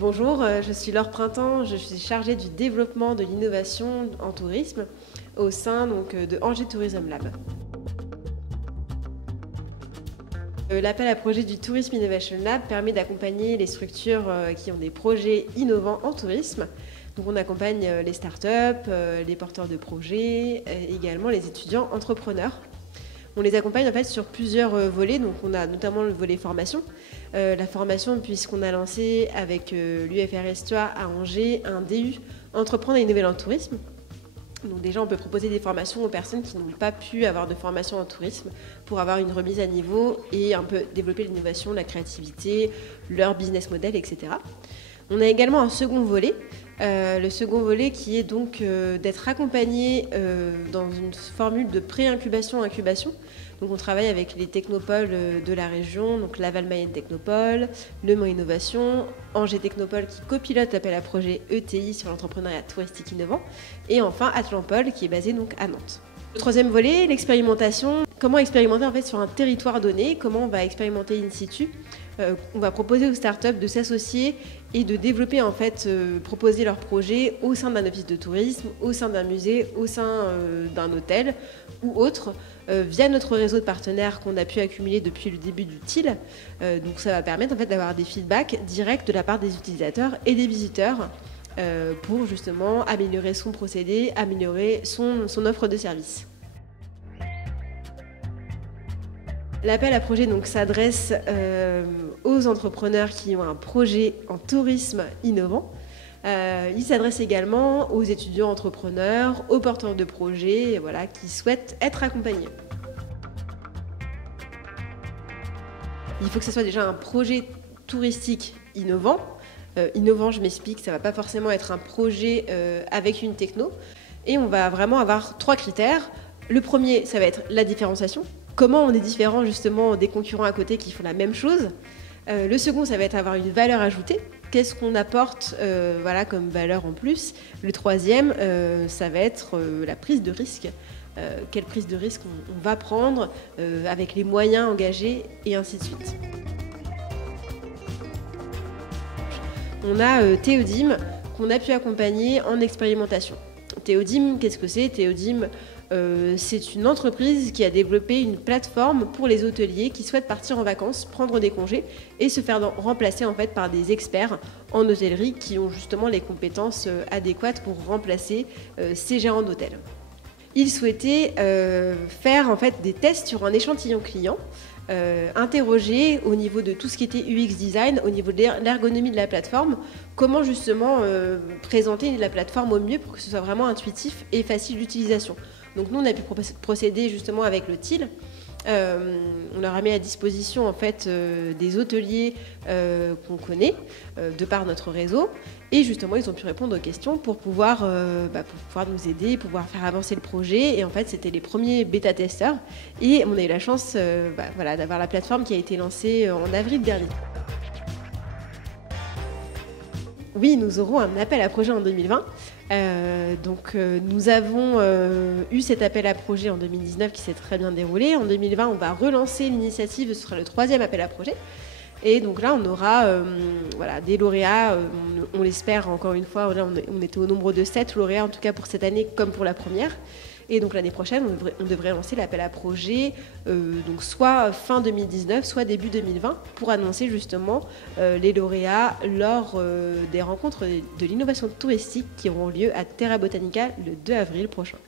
Bonjour, je suis Laure Printemps, je suis chargée du développement de l'innovation en tourisme au sein de Angers Tourism Lab. L'appel à projet du Tourism Innovation Lab permet d'accompagner les structures qui ont des projets innovants en tourisme. Donc on accompagne les startups, les porteurs de projets, également les étudiants entrepreneurs. On les accompagne en fait sur plusieurs volets, donc on a notamment le volet formation. La formation puisqu'on a lancé avec l'UFR Estua à Angers un DU Entreprendre et innover dans le tourisme. Donc déjà on peut proposer des formations aux personnes qui n'ont pas pu avoir de formation en tourisme pour avoir une remise à niveau et un peu développer l'innovation, la créativité, leur business model, etc. On a également un second volet. Le second volet qui est donc d'être accompagné dans une formule de pré-incubation-incubation. Donc on travaille avec les technopoles de la région, donc Laval Mayenne Technopole, Le Mans Innovation, Angers Technopole qui copilote l'appel à projet ETI sur l'entrepreneuriat touristique innovant, et enfin Atlampol qui est basé donc à Nantes. Le troisième volet, l'expérimentation. Comment expérimenter en fait sur un territoire donné, comment on va expérimenter in situ. On va proposer aux startups de s'associer et de développer en fait, proposer leurs projets au sein d'un office de tourisme, au sein d'un musée, au sein d'un hôtel ou autre, via notre réseau de partenaires qu'on a pu accumuler depuis le début du TIL. Donc ça va permettre en fait d'avoir des feedbacks directs de la part des utilisateurs et des visiteurs pour justement améliorer son procédé, améliorer son offre de service. L'appel à projet s'adresse aux entrepreneurs qui ont un projet en tourisme innovant. Il s'adresse également aux étudiants entrepreneurs, aux porteurs de projets voilà, qui souhaitent être accompagnés. Il faut que ce soit déjà un projet touristique innovant. Innovant, je m'explique, ça ne va pas forcément être un projet avec une techno. Et on va vraiment avoir 3 critères. Le premier, ça va être la différenciation. Comment on est différent justement des concurrents à côté qui font la même chose. Le second, ça va être avoir une valeur ajoutée. Qu'est-ce qu'on apporte voilà, comme valeur en plus. Le troisième, ça va être la prise de risque. Quelle prise de risque on va prendre avec les moyens engagés et ainsi de suite. On a Théodim qu'on a pu accompagner en expérimentation. Théodim, qu'est-ce que c'est? Théodim, c'est une entreprise qui a développé une plateforme pour les hôteliers qui souhaitent partir en vacances, prendre des congés et se faire remplacer en fait par des experts en hôtellerie qui ont justement les compétences adéquates pour remplacer ces gérants d'hôtel. Ils souhaitaient faire en fait des tests sur un échantillon client, interroger au niveau de tout ce qui était UX design, au niveau de l'ergonomie de la plateforme, comment justement présenter la plateforme au mieux pour que ce soit vraiment intuitif et facile d'utilisation. Donc nous on a pu procéder justement avec le TIL. On leur a mis à disposition en fait des hôteliers qu'on connaît de par notre réseau et justement ils ont pu répondre aux questions pour pouvoir nous aider, pouvoir faire avancer le projet et en fait c'était les premiers bêta-testeurs et on a eu la chance voilà, d'avoir la plateforme qui a été lancée en avril dernier. Oui, nous aurons un appel à projet en 2020. Nous avons eu cet appel à projet en 2019 qui s'est très bien déroulé. En 2020, on va relancer l'initiative, ce sera le 3e appel à projet. Et donc là, on aura voilà, des lauréats, on l'espère encore une fois, là, on était au nombre de 7 lauréats en tout cas pour cette année comme pour la première. Et donc l'année prochaine, on devrait lancer l'appel à projet, donc soit fin 2019, soit début 2020, pour annoncer justement les lauréats lors des rencontres de l'innovation touristique qui auront lieu à Terra Botanica le 2 avril prochain.